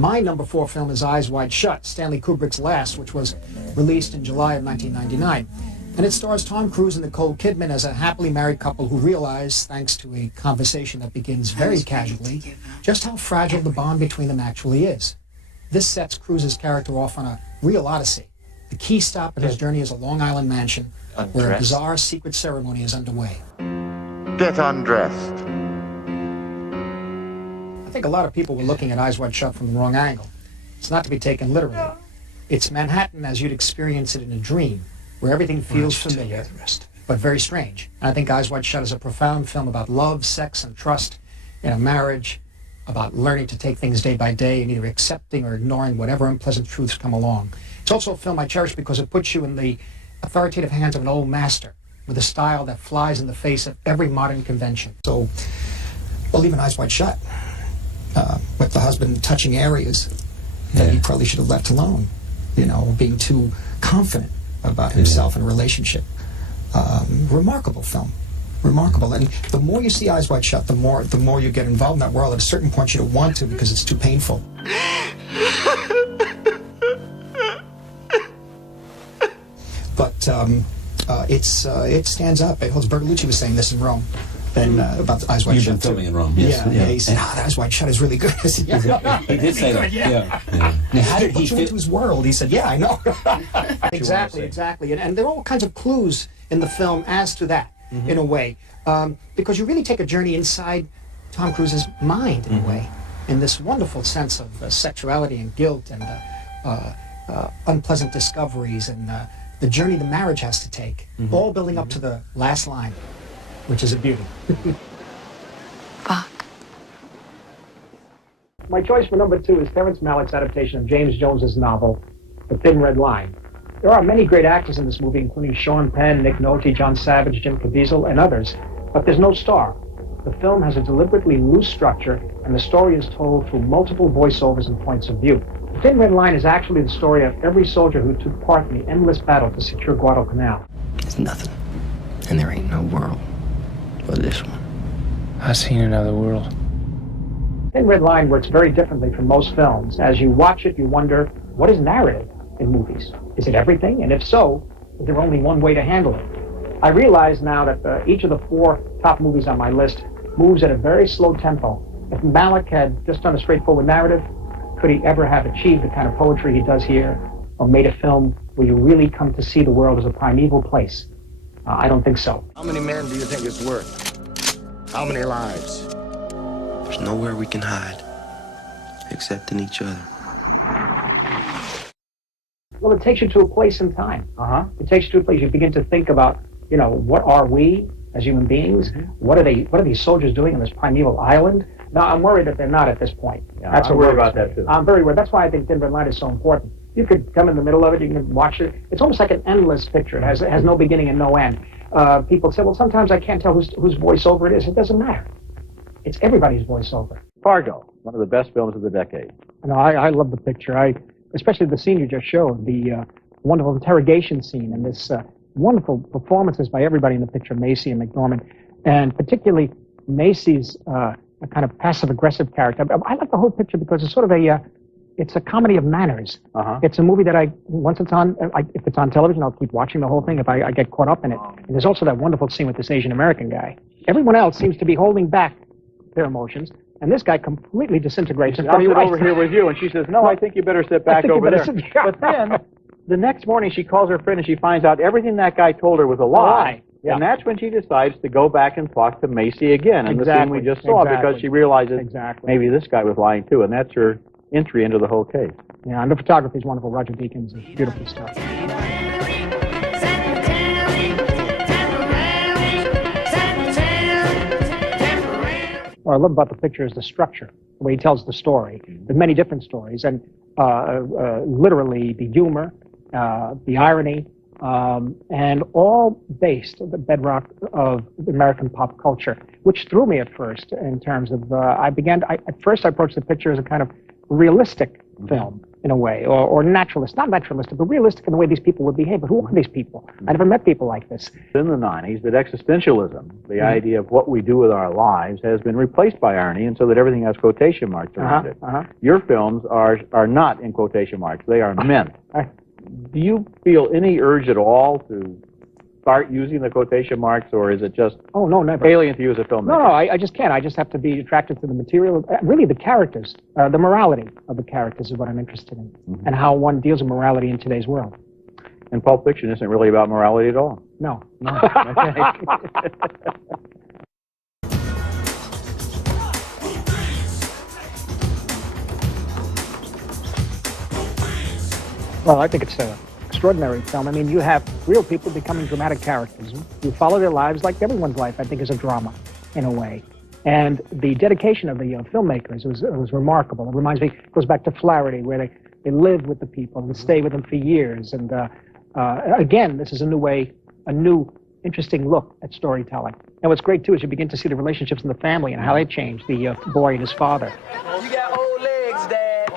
My number 4 film is Eyes Wide Shut, Stanley Kubrick's last, which was released in July of 1999. And it stars Tom Cruise and Nicole Kidman as a happily married couple who realize, thanks to a conversation that begins very casually, just how fragile the bond between them actually is. This sets Cruise's character off on a real odyssey. The key stop in his journey is a Long Island mansion where a bizarre secret ceremony is underway. Get undressed. I think a lot of people were looking at Eyes Wide Shut from the wrong angle. It's not to be taken literally. It's Manhattan as you'd experience it in a dream, where everything feels familiar, but very strange. And I think Eyes Wide Shut is a profound film about love, sex, and trust in a marriage, about learning to take things day by day and either accepting or ignoring whatever unpleasant truths come along. It's also a film I cherish because it puts you in the authoritative hands of an old master with a style that flies in the face of every modern convention. So, well, even Eyes Wide Shut, with the husband touching areas that he probably should have left alone, you know, being too confident about himself and a relationship. Remarkable film. Remarkable. And the more you see Eyes Wide Shut, the more you get involved in that world. At a certain point you don't want to because it's too painful. But it stands up. Bertolucci was saying this in Rome. And about Eyes Wide Shut. You've been filming in Rome, yes. Yeah, he said, that Eyes Wide Shut is really good. I said, yeah. He did say that. Yeah. Now, how did he fit into his world? He said, yeah, I know. Exactly. And there are all kinds of clues in the film as to that, in a way. Because you really take a journey inside Tom Cruise's mind, in a way, in this wonderful sense of sexuality and guilt and unpleasant discoveries and the journey the marriage has to take, all building up to the last line, which is a beauty. Fuck. My choice for number 2 is Terrence Malick's adaptation of James Jones's novel, The Thin Red Line. There are many great actors in this movie, including Sean Penn, Nick Nolte, John Savage, Jim Caviezel, and others, but there's no star. The film has a deliberately loose structure, and the story is told through multiple voiceovers and points of view. The Thin Red Line is actually the story of every soldier who took part in the endless battle to secure Guadalcanal. There's nothing, and there ain't no world but this one. I've seen another world. Thin Red Line works very differently from most films. As you watch it, you wonder, what is narrative in movies? Is it everything? And if so, is there only one way to handle it? I realize now that each of the 4 top movies on my list moves at a very slow tempo. If Malick had just done a straightforward narrative, could he ever have achieved the kind of poetry he does here, or made a film where you really come to see the world as a primeval place? I don't think so. How many men do you think it's worth? How many lives? There's nowhere we can hide, except in each other. Well, it takes you to a place in time. It takes you to a place. You begin to think about, you know, what are we as human beings? What are these soldiers doing on this primeval island? Now, I'm worried that they're not at this point. Yeah, I'm worried about that, too. I'm very worried. That's why I think Thin Red Line is so important. You could come in the middle of it, you can watch it. It's almost like an endless picture. It has no beginning and no end. People say, well, sometimes I can't tell whose voiceover it is. It doesn't matter. It's everybody's voiceover. Fargo, one of the best films of the decade. No, I love the picture. Especially the scene you just showed, the wonderful interrogation scene and this wonderful performances by everybody in the picture, Macy and McDormand, and particularly Macy's a kind of passive-aggressive character. I like the whole picture because it's sort of it's a comedy of manners. It's a movie that once it's on, if it's on television, I'll keep watching the whole thing if I get caught up in it. And there's also that wonderful scene with this Asian American guy. Everyone else seems to be holding back their emotions, and this guy completely disintegrates. I'll sit over here with you, and she says, no, I think you better sit back over there. But then, the next morning, she calls her friend, and she finds out everything that guy told her was a lie. Yeah. And that's when she decides to go back and talk to Macy again in the scene we just saw, because she realizes maybe this guy was lying too, and that's her entry into the whole case. Yeah, and the photography is wonderful. Roger Deakins is beautiful stuff. What I love about the picture is the structure, the way he tells the story. There's many different stories, and literally the humor, the irony, and all based on the bedrock of American pop culture, which threw me at first in terms of, at first I approached the picture as a kind of realistic film, in a way, or naturalist, not naturalistic, but realistic in the way these people would behave. But who are these people? I never met people like this. In the 90s, that existentialism, the idea of what we do with our lives, has been replaced by irony, and so that everything has quotation marks around it. Your films are not in quotation marks. They are meant. Do you feel any urge at all to start using the quotation marks, or is it just never. alien to you as a filmmaker? No, I just can't. I just have to be attracted to the material, really the characters, the morality of the characters is what I'm interested in, and how one deals with morality in today's world. And Pulp Fiction isn't really about morality at all. No. Well, I think it's an extraordinary film. I mean, you have real people becoming dramatic characters. You follow their lives like everyone's life, I think, is a drama, in a way. And the dedication of the filmmakers was remarkable. It reminds me, it goes back to Flaherty, where they live with the people and stay with them for years. And again, this is a new, interesting look at storytelling. And what's great, too, is you begin to see the relationships in the family and how they change, the boy and his father. You got old legs, Dad.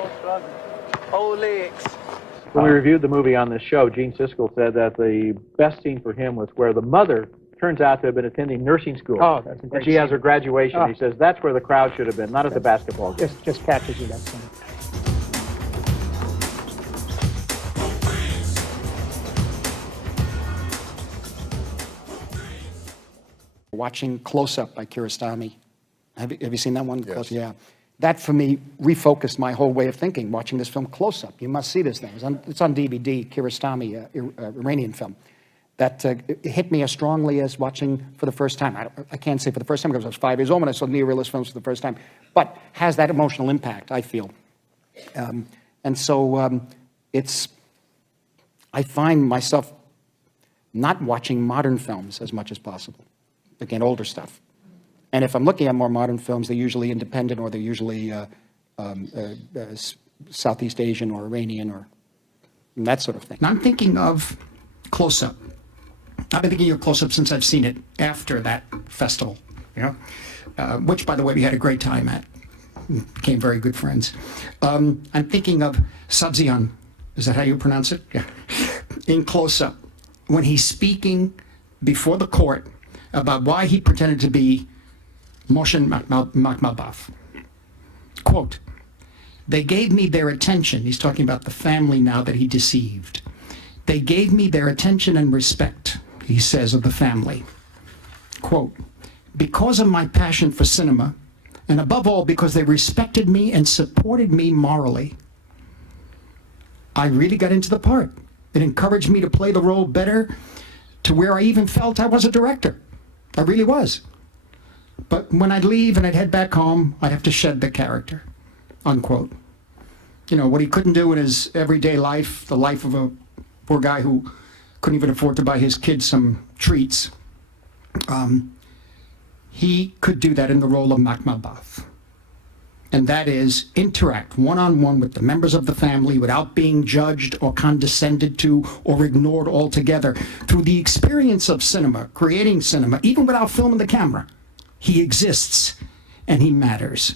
Old legs. When we reviewed the movie on this show, Gene Siskel said that the best scene for him was where the mother turns out to have been attending nursing school. Oh, that's a great and she has her graduation. Oh. He says that's where the crowd should have been, not at the basketball game. Just catches you, that scene. Watching Close Up by Kiarostami. Have you seen that one? Yes. Yeah. That, for me, refocused my whole way of thinking, watching this film Close Up. You must see this thing. It's on DVD, Kiarostami, Iranian film. That it hit me as strongly as watching for the first time. I can't say for the first time because I was 5 years old when I saw neorealist films for the first time, but has that emotional impact, I feel. And so I find myself not watching modern films as much as possible. Again, older stuff. And if I'm looking at more modern films, they're usually independent, or they're usually Southeast Asian or Iranian or that sort of thing. Now I'm thinking of Close Up. I've been thinking of Close Up since I've seen it after that festival, which, by the way, we had a great time at. Became very good friends. I'm thinking of Sadzian. Is that how you pronounce it? Yeah. In Close Up, when he's speaking before the court about why he pretended to be Moshe Makhmalbaf. Quote, "They gave me their attention." He's talking about the family now that he deceived. "They gave me their attention and respect," he says of the family. Quote, "because of my passion for cinema, and above all because they respected me and supported me morally, I really got into the part. It encouraged me to play the role better, to where I even felt I was a director. I really was. But when I'd leave and I'd head back home, I'd have to shed the character," unquote. You know, what he couldn't do in his everyday life, the life of a poor guy who couldn't even afford to buy his kids some treats, he could do that in the role of Makhmalbaf. And that is interact one-on-one with the members of the family without being judged or condescended to or ignored altogether. Through the experience of cinema, creating cinema, even without filming the camera, he exists and he matters.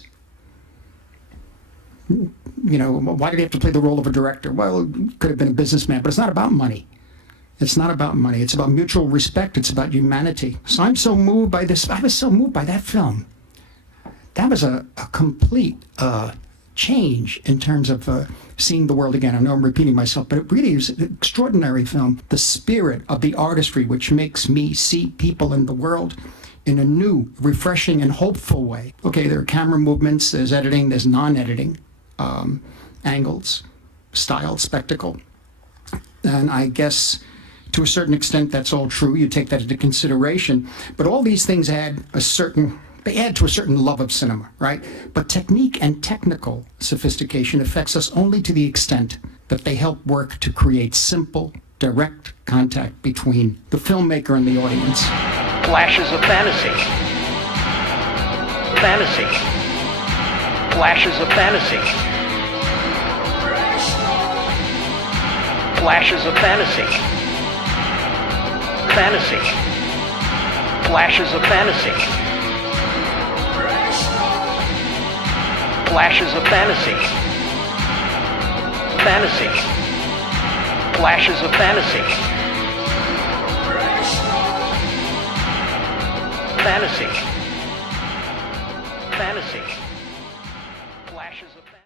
You know, why did he have to play the role of a director? Well, he could have been a businessman, but it's not about money. It's not about money. It's about mutual respect. It's about humanity. So I'm so moved by this. I was so moved by that film. That was a complete change in terms of seeing the world again. I know I'm repeating myself, but it really is an extraordinary film. The spirit of the artistry, which makes me see people in the world in a new, refreshing, and hopeful way. Okay, there are camera movements, there's editing, there's non-editing, angles, style, spectacle. And I guess to a certain extent that's all true. You take that into consideration. But all these things add to a certain love of cinema, right? But technique and technical sophistication affects us only to the extent that they help work to create simple, direct contact between the filmmaker and the audience. Flashes of fantasy. Fantasy. Flashes of fantasy. Flashes of fantasy. Fantasy. Flashes of fantasy. Flashes of fantasy. fantasy. Flashes of fantasy. Fantasy. Fantasy.